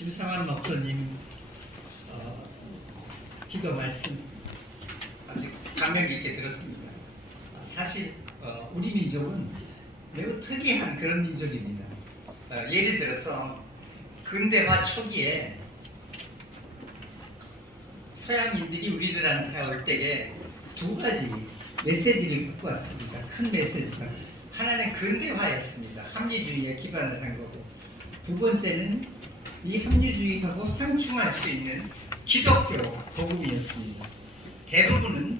김상환 목사님 기도 말씀 아주 감명 깊게 들었습니다. 사실 우리 민족은 매우 특이한 그런 민족입니다. 예를 들어서 근대화 초기에 서양인들이 우리들한테 올 때에 두 가지 메시지를 갖고 왔습니다. 큰 메시지가 하나는 근대화였습니다. 합리주의에 기반을 한 거고, 두 번째는 이 합리주의하고 상충할 수 있는 기독교 복음이었습니다. 대부분은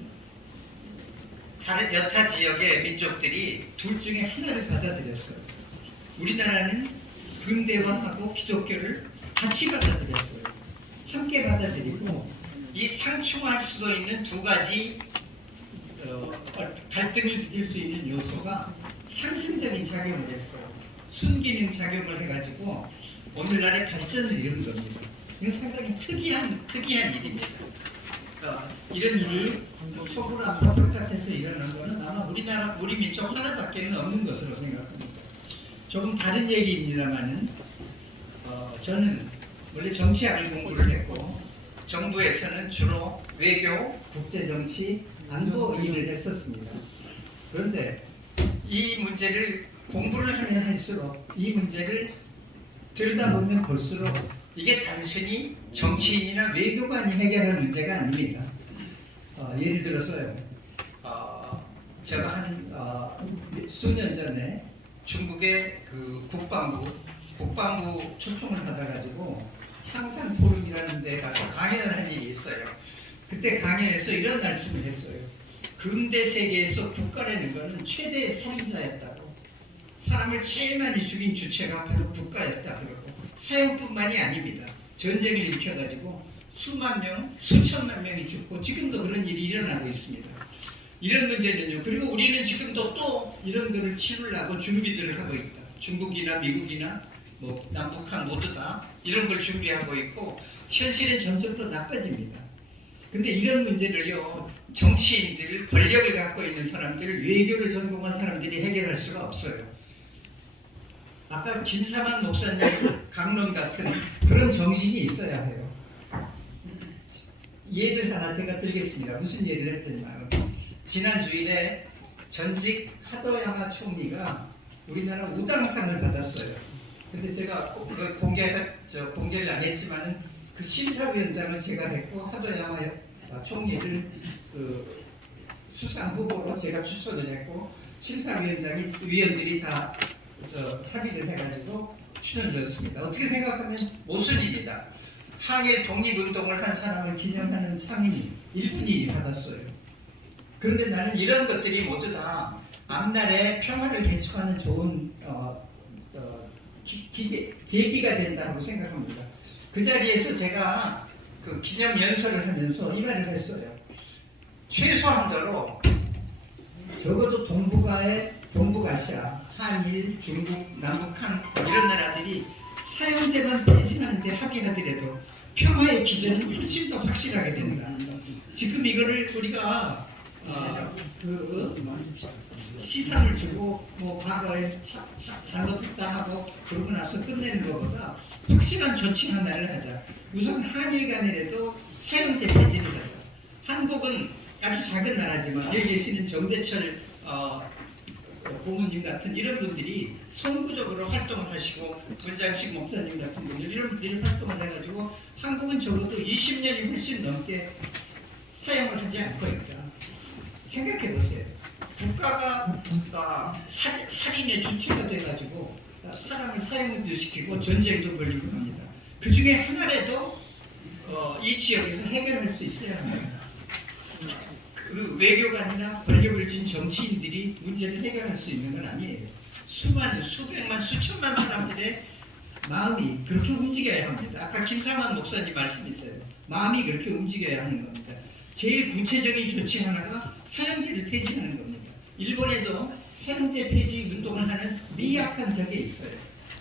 다른 여타 지역의 민족들이 둘 중에 하나를 받아들였어요. 우리나라는 근대화하고 기독교를 같이 받아들였어요. 함께 받아들이고, 이 상충할 수도 있는 두 가지 갈등을 빚을 수 있는 요소가 상승적인 작용을 했어요. 순기능 작용을 해가지고 오늘날의 발전을 이룬 겁니다. 이건 상당히 특이한 일입니다. 이런 일이 서구나 바깥에서 일어난 것은 아마 우리 민족 하나밖에는 없는 것으로 생각합니다. 조금 다른 얘기입니다만은 저는 원래 정치학을 공부를 했고, 정부에서는 주로 외교, 국제정치, 안보 일을 했었습니다. 그런데 이 문제를 공부를 하면 할수록, 이 문제를 들여다보면 볼수록 이게 단순히 정치인이나 외교관이 해결할 문제가 아닙니다. 예를 들어서요, 제가 한 수년 전에 중국의 그 국방부 초청을 받아가지고 향산 포럼이라는 데 가서 강연을 한 일이 있어요. 그때 강연에서 이런 말씀을 했어요. 근대 세계에서 국가라는 것은 최대의 살인자였다고, 사람을 제일 많이 죽인 주체가 바로 국가였다 그러고, 사형뿐만이 아닙니다. 전쟁을 일으켜가지고 수만 명, 수천만 명이 죽고 지금도 그런 일이 일어나고 있습니다. 이런 문제는요. 그리고 우리는 지금도 또 이런 거를 치르려고 준비들을 하고 있다. 중국이나 미국이나 뭐 남북한 모두 다 이런 걸 준비하고 있고, 현실은 점점 더 나빠집니다. 근데 이런 문제를요, 정치인들, 권력을 갖고 있는 사람들, 외교를 전공한 사람들이 해결할 수가 없어요. 아까 김상환 목사님 강론 같은 그런 정신이 있어야 해요. 예를 하나 제가 들겠습니다. 무슨 예를 했더니만, 지난 주일에 전직 하도야마 총리가 우리나라 우당상을 받았어요. 근데 제가 공개를 안 했지만은 그 심사위원장을 제가 했고, 하도야마 총리를 그 수상 후보로 제가 추천을 했고, 위원들이 다 합의를 해가지고 추천을 했습니다. 어떻게 생각하면 모순입니다. 항일 독립운동을 한 사람을 기념하는 상이 일본이 받았어요. 그런데 나는 이런 것들이 모두 다 앞날에 평화를 개척하는 좋은 계기가 된다고 생각합니다. 그 자리에서 제가 그 기념 연설을 하면서 이 말을 했어요. 최소한도로 적어도 동북아시아, 한일, 중국, 남북한 이런 나라들이 사형제만 폐지하는데 합의하더라도 평화의 기전은 훨씬 더 확실하게 된다. 지금 이거를 우리가 시상을 주고 뭐 과거에 잘못했다 하고 그러고 나서 끝내는 것보다 확실한 조치 하나를 하자. 우선 한일 간이라도 사형제 폐지를 하자. 한국은 아주 작은 나라지만 여기 계시는 정대철 고모님 같은 이런 분들이 선구적으로 활동을 하시고, 문장식 목사님 같은 분들 이런 분들이 활동을 해가지고 한국은 적어도 20년이 훨씬 넘게 사용을 하지 않고 있다. 생각해 보세요. 국가가 살인의 주체가 돼가지고 사람을 사형도 시키고 전쟁도 벌리고 합니다. 그 중에 하나라도 이 지역에서 해결할 수 있어야 합니다. 그 외교관이나 권력을 쥔 정치인들이 문제를 해결할 수 있는 건 아니에요. 수많은, 수백만, 수천만 사람들의 마음이 그렇게 움직여야 합니다. 아까 김상환 목사님 말씀이세요. 마음이 그렇게 움직여야 하는 겁니다. 제일 구체적인 조치 하나가 사형제를 폐지하는 겁니다. 일본에도 사형제 폐지 운동을 하는 미약한 적이 있어요.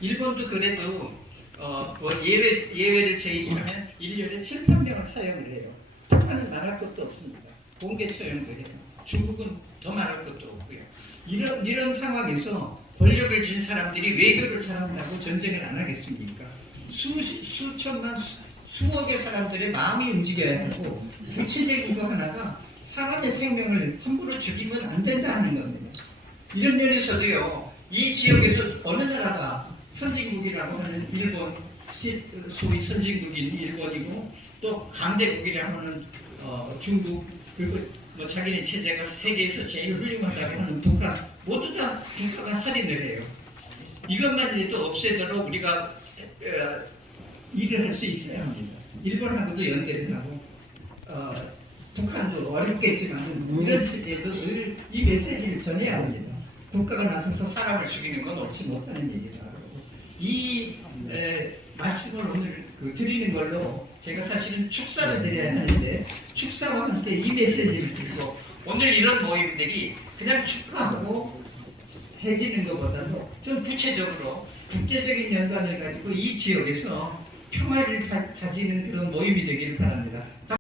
일본도 그래도 예외를 제외하면 1년에 7, 8명을 사형을 해요. 북한은 말할 것도 없습니다. 공개 처형도 해요. 중국은 더 말할 것도 없고요. 이런 상황에서 권력을 쥔 사람들이 외교를 잘한다고 전쟁을 안 하겠습니까? 수천만 수억의 사람들의 마음이 움직여야 하고 구체적인 거 하나가 사람의 생명을 함부로 죽이면 안 된다 하는 겁니다. 이런 면에서도요. 이 지역에서 어느 나라가 선진국이라고 하는 일본, 소위 선진국인 일본이고 또 강대국이라고 하는 중국, 그리고 뭐 자기네 체제가 세계에서 제일 훌륭하다고 하는 북한, 모두 다 국가가 살인을 해요. 이것만이라도 없애도록 우리가 일을 할 수 있어야 합니다. 일본하고도 연대를 하고 북한도 어렵겠지만 이런 체제도 늘 이 메시지를 전해야 합니다. 국가가 나서서 사람을 죽이는 건 옳지 못하는 얘기다. 이 말씀을 오늘 드리는 걸로 제가 사실은 축사를 드려야 하는데 축사와 함께 이 메시지를 드리고 오늘 이런 모임들이 그냥 축하하고 해지는 것보다도 좀 구체적으로 국제적인 연관을 가지고 이 지역에서 평화를 가지는 그런 모임이 되기를 바랍니다.